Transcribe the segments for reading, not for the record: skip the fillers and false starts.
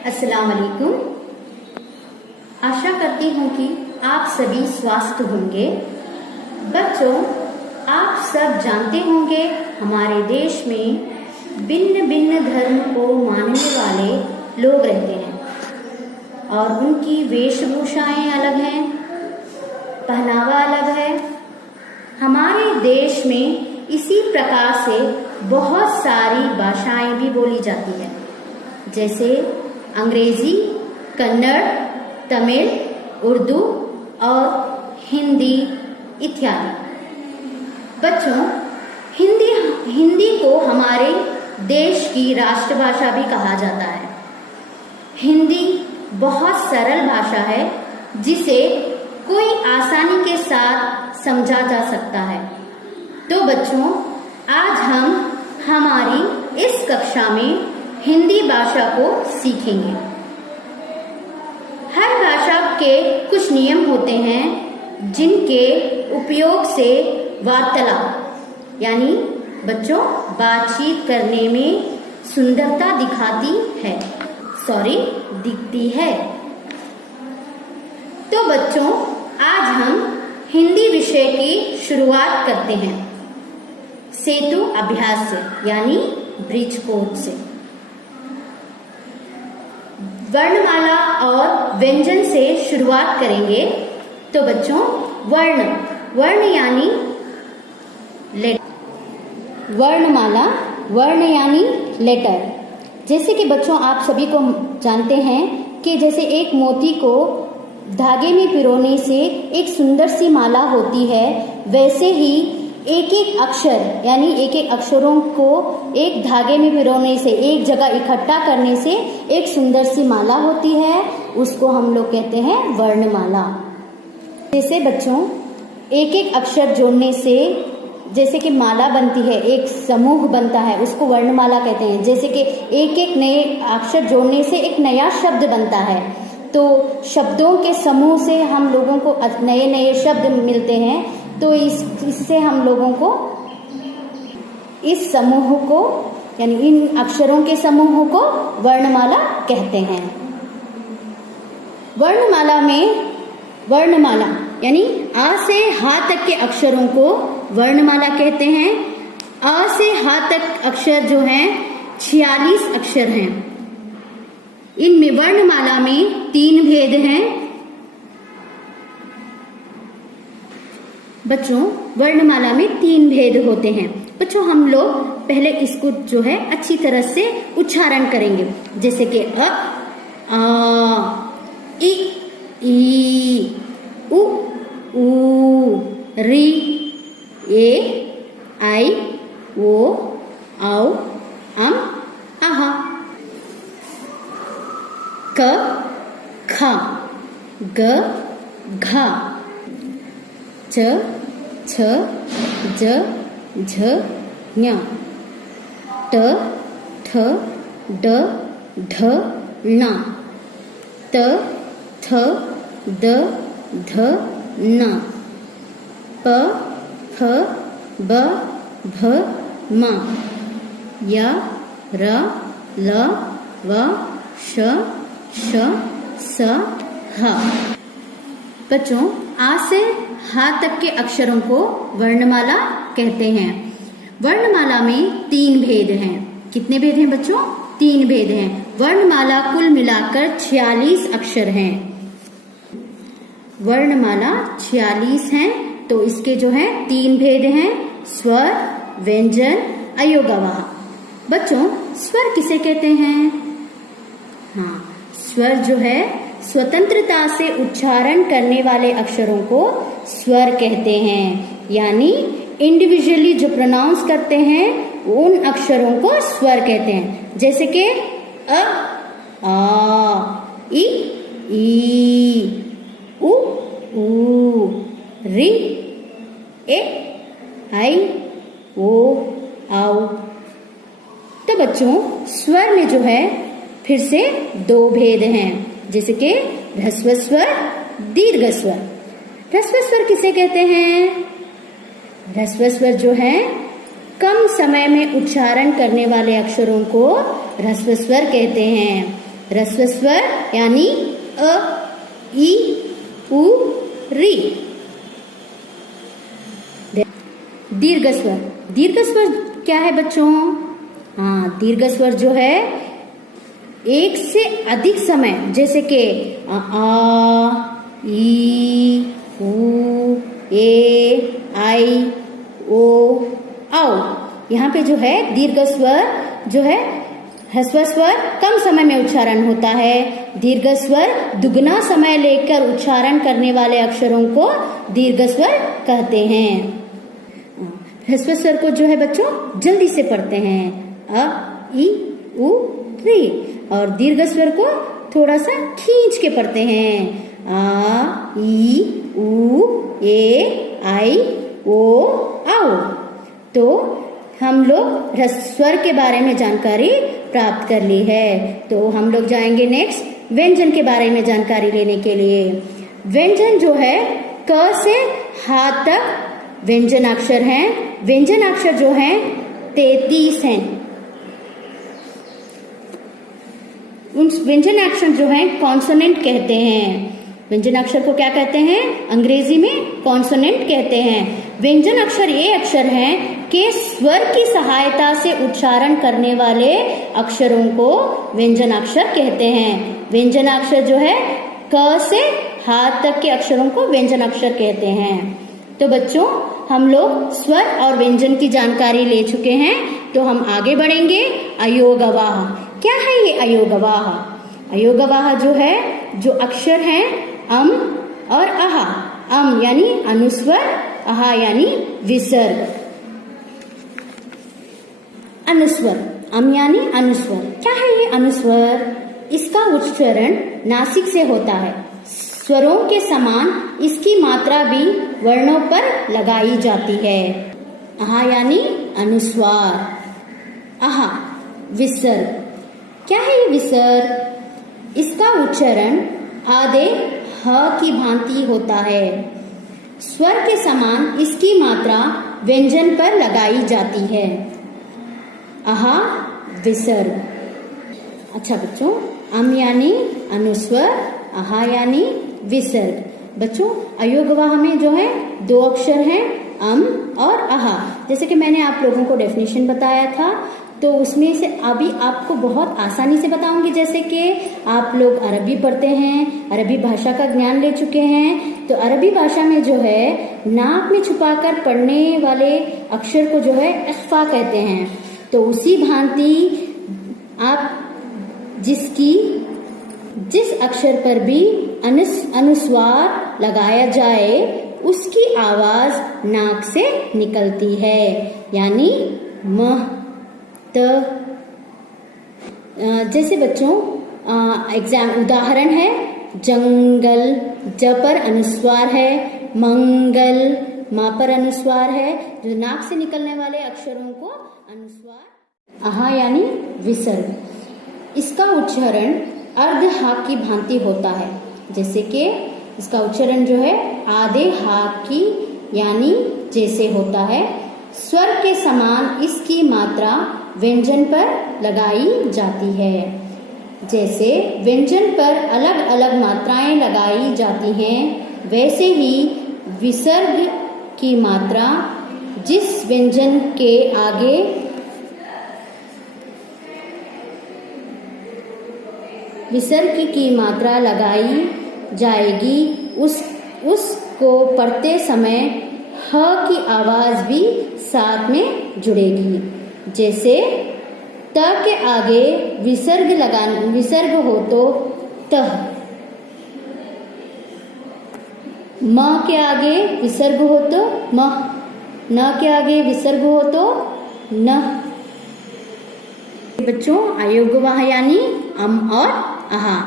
अस्सलाम वालेकुम। आशा करती हूँ कि आप सभी स्वस्थ होंगे। बच्चों, आप सब जानते होंगे हमारे देश में भिन्न भिन्न धर्म को मानने वाले लोग रहते हैं और उनकी वेशभूषाएं अलग हैं, पहनावा अलग है। हमारे देश में इसी प्रकार से बहुत सारी भाषाएं भी बोली जाती है, जैसे अंग्रेजी, कन्नड़, तमिल, उर्दू और हिंदी इत्यादि। बच्चों, हिंदी को हमारे देश की राष्ट्रभाषा भी कहा जाता है। हिंदी बहुत सरल भाषा है जिसे कोई आसानी के साथ समझा जा सकता है। तो बच्चों, आज हम हमारी इस कक्षा में हिंदी भाषा को सीखेंगे। हर भाषा के कुछ नियम होते हैं जिनके उपयोग से वार्तालाप यानी बच्चों बातचीत करने में सुंदरता दिखती है। तो बच्चों, आज हम हिंदी विषय की शुरुआत करते हैं सेतु अभ्यास से यानी ब्रिज कोड से। वर्णमाला और व्यंजन से शुरुआत करेंगे। तो बच्चों, वर्ण यानी लेटर, वर्णमाला वर्ण यानी लेटर। जैसे कि बच्चों आप सभी को जानते हैं कि जैसे एक मोती को धागे में पिरोने से एक सुंदर सी माला होती है, वैसे ही एक एक अक्षर यानी एक एक अक्षरों को एक धागे में पिरोने से, एक जगह इकट्ठा करने से एक सुंदर सी माला होती है, उसको हम लोग कहते हैं वर्णमाला। जैसे बच्चों एक एक अक्षर जोड़ने से जैसे कि माला बनती है, एक समूह बनता है, उसको वर्णमाला कहते हैं। जैसे कि एक एक नए अक्षर जोड़ने से एक नया शब्द बनता है, तो शब्दों के समूह से हम लोगों को नए नए शब्द मिलते हैं। तो इससे हम लोगों को इस समूह को यानी इन अक्षरों के समूह को वर्णमाला कहते हैं। वर्णमाला यानी आ से हा तक के अक्षरों को वर्णमाला कहते हैं। आ से हा तक अक्षर जो हैं 46 अक्षर हैं। इनमें वर्णमाला में 3 भेद हैं। बच्चों, वर्णमाला में 3 भेद होते हैं। बच्चों, हम लोग पहले इसको जो है अच्छी तरह से उच्चारण करेंगे, जैसे कि अ, आ, इ, ई, उ, ऊ, री, ए, आई, ओ, औ, अम, आहा। क, ख, ग, घ, च, छ, ज, झ, ञ, ट, ठ, ड, ढ, ण, त, थ, द, ध, न, प, फ, ब, भ, म, य, र, ल, व, श, स, ह। बच्चों, आ से हा तक के अक्षरों को वर्णमाला कहते हैं। वर्णमाला में 3 भेद हैं। कितने भेद हैं बच्चों? 3 भेद हैं। वर्णमाला कुल मिलाकर 46 अक्षर हैं। वर्णमाला 46 हैं, तो इसके जो है 3 भेद हैं, स्वर, व्यंजन, अयोगवाह। बच्चों, स्वर किसे कहते हैं? हाँ, स्वर जो है स्वतंत्रता से उच्चारण करने वाले अक्षरों को स्वर कहते हैं, यानी इंडिविजुअली जो प्रोनाउंस करते हैं उन अक्षरों को स्वर कहते हैं। जैसे कि अ, आ, इ, ई, उ, ऊ, रि, ए, आई, ओ, औ। तो बच्चों, स्वर में जो है फिर से 2 भेद हैं, जैसे कि ह्रस्व स्वर, दीर्घ स्वर। ह्रस्व स्वर किसे कहते हैं? ह्रस्व स्वर जो है कम समय में उच्चारण करने वाले अक्षरों को ह्रस्व स्वर कहते हैं। ह्रस्व स्वर यानी अ, ई, उ, री। दीर्घ स्वर, दीर्घ स्वर क्या है बच्चों? हाँ, दीर्घ स्वर जो है एक से अधिक समय, जैसे कि आ, ई, उ, ए, आई, ओ, आओ। यहाँ पे जो है दीर्घ स्वर जो है, ह्रस्व स्वर कम समय में उच्चारण होता है, दीर्घ स्वर दुगना समय लेकर उच्चारण करने वाले अक्षरों को दीर्घ स्वर कहते हैं। ह्रस्व स्वर को जो है बच्चों जल्दी से पढ़ते हैं, अ, ई, उ, री, और दीर्घ स्वर को थोड़ा सा खींच के पढ़ते हैं, आ, ई, उ, ए, आई, ओ, आओ। तो हम लोग ह्रस्व स्वर के बारे में जानकारी प्राप्त कर ली है। तो हम लोग जाएंगे नेक्स्ट व्यंजन के बारे में जानकारी लेने के लिए। व्यंजन जो है क से ह तक व्यंजनाक्षर हैं। व्यंजनाक्षर जो हैं 33 हैं। उन व्यंजनाक्षर जो हैं कॉन्सोनेंट कहते हैं। व्यंजनाक्षर को क्या कहते हैं? अंग्रेजी में कॉन्सोनेंट कहते हैं। व्यंजनाक्षर ये अक्षर हैं कि स्वर की सहायता से उच्चारण करने वाले अक्षरों को व्यंजनाक्षर कहते हैं। व्यंजनाक्षर जो है क से ह तक के अक्षरों को व्यंजनाक्षर कहते हैं। तो बच्चों, हम लोग स्वर और व्यंजन की जानकारी ले चुके हैं, तो हम आगे बढ़ेंगे। अयोगवाह, क्या है ये अयोगवाह? अयोगवाह जो है, जो अक्षर हैं अम और अहा। अम यानी अनुस्वर, अहा यानी विसर्ग। अनुस्वर, अम यानी अनुस्वर। क्या है ये अनुस्वर? इसका उच्चारण नासिक से होता है। स्वरों के समान इसकी मात्रा भी वर्णों पर लगाई जाती है। अहा यानी अनुस्वार, अहा विसर्ग। क्या है ये विसर्ग? इसका उच्चारण आधे ह की भांति होता है। स्वर के समान इसकी मात्रा व्यंजन पर लगाई जाती है। अहा विसर्ग। अच्छा बच्चों, अम यानी अनुस्वर, अहा यानी विसर्ग। बच्चों, अयोगवाह में जो है 2 अक्षर हैं, अम और अहा। जैसे कि मैंने आप लोगों को डेफिनेशन बताया था, तो उसमें से अभी आपको बहुत आसानी से बताऊंगी। जैसे कि आप लोग अरबी पढ़ते हैं, अरबी भाषा का ज्ञान ले चुके हैं, तो अरबी भाषा में जो है नाक में छुपाकर पढ़ने वाले अक्षर को जो है इख्फा कहते हैं। तो उसी भांति आप जिस अक्षर पर भी अनुस्वार लगाया जाए उसकी आवाज नाक से निकलती है, यानी म, त। जैसे बच्चों एग्जाम उदाहरण है, जंगल, ज पर अनुस्वार है, मंगल, मा पर अनुस्वार है। जो नाक से निकलने वाले अक्षरों को अनुस्वार। अहा यानी विसर्ग। इसका उच्चारण अर्ध हा की भांति होता है। जैसे कि इसका उच्चारण जो है आधे हा की यानी जैसे होता है। स्वर के समान इसकी मात्रा व्यंजन पर लगाई जाती है। जैसे व्यंजन पर अलग अलग मात्राएं लगाई जाती हैं, वैसे ही विसर्ग की मात्रा जिस व्यंजन के आगे विसर्ग की मात्रा लगाई जाएगी उसको पढ़ते समय ह की आवाज भी साथ में जुड़ेगी। जैसे त के आगे विसर्ग हो तो तह, म के आगे विसर्ग हो तो मह, न के आगे विसर्ग हो तो न। बच्चों, अयोगवाह यानी अम और अहा।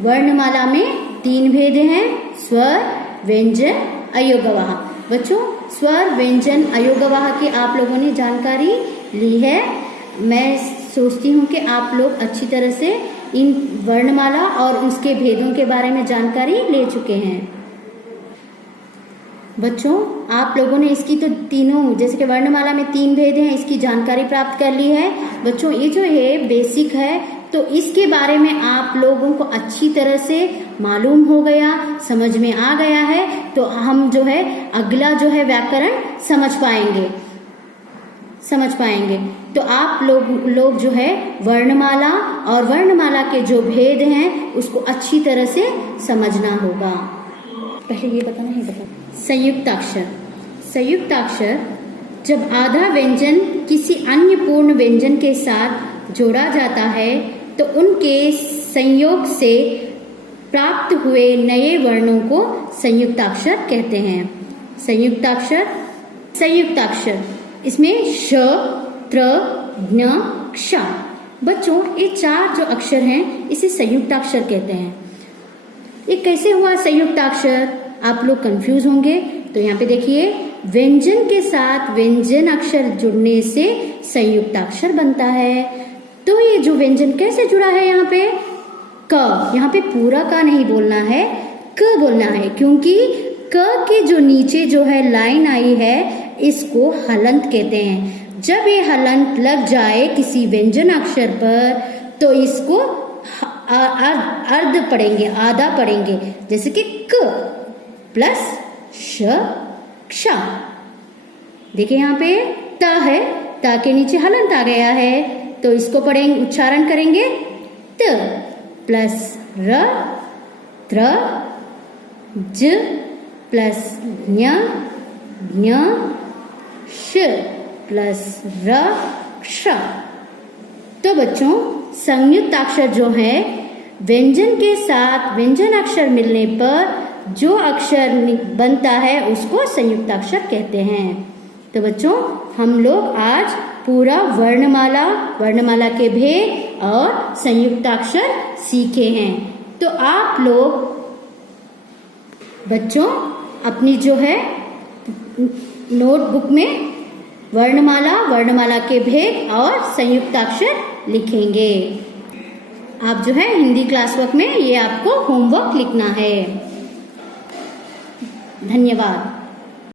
वर्णमाला में 3 भेद हैं, स्वर, व्यंजन, अयोगवाह। बच्चों, स्वर, व्यंजन, अयोगवाह की आप लोगों ने जानकारी ली है। मैं सोचती हूँ कि आप लोग अच्छी तरह से इन वर्णमाला और उसके भेदों के बारे में जानकारी ले चुके हैं। बच्चों, आप लोगों ने इसकी तो तीनों, जैसे कि वर्णमाला में 3 भेद हैं, इसकी जानकारी प्राप्त कर ली है। बच्चों, ये जो है बेसिक है, तो इसके बारे में आप लोगों को अच्छी तरह से मालूम हो गया, समझ में आ गया है, तो हम जो है अगला जो है व्याकरण समझ पाएंगे। तो आप लोग जो है वर्णमाला और वर्णमाला के जो भेद हैं उसको अच्छी तरह से समझना होगा। पहले ये बताना है, संयुक्ताक्षर जब आधा व्यंजन किसी अन्य पूर्ण व्यंजन के साथ जोड़ा जाता है तो उनके संयोग से प्राप्त हुए नए वर्णों को संयुक्ताक्षर कहते हैं। संयुक्ताक्षर इसमें श, त्र, ज्ञ, क्ष। बच्चों ये 4 जो अक्षर हैं इसे संयुक्ताक्षर कहते हैं। ये कैसे हुआ संयुक्ताक्षर? आप लोग कंफ्यूज होंगे, तो यहाँ पे देखिए, व्यंजन के साथ व्यंजन अक्षर जुड़ने से संयुक्ताक्षर बनता है। तो ये जो व्यंजन कैसे जुड़ा है यहाँ पे? क, यहाँ पे पूरा का नहीं बोलना है, क बोलना है, क्योंकि क के जो नीचे जो है लाइन आई है इसको हलंत कहते हैं। जब ये हलंत लग जाए किसी व्यंजन अक्षर पर तो इसको अर्ध पढ़ेंगे, आधा पढ़ेंगे, जैसे कि क प्लस श, क्ष। देखिए यहाँ पे त है, त के नीचे हलंत आ गया है, तो इसको पढ़ेंगे, उच्चारण करेंगे त प्लस र, त्र, ज प्लस ज्ञ, ज्ञ, श प्लस र, क्ष। तो बच्चों संयुक्ताक्षर जो है व्यंजन के साथ व्यंजन अक्षर मिलने पर जो अक्षर बनता है उसको संयुक्ताक्षर कहते हैं। तो बच्चों हम लोग आज पूरा वर्णमाला के भेद और संयुक्ताक्षर सीखे हैं। तो आप लोग बच्चों अपनी जो है नोटबुक में वर्णमाला के भेद और संयुक्ताक्षर लिखेंगे। आप जो है हिंदी क्लास वर्क में ये आपको होमवर्क लिखना है। धन्यवाद।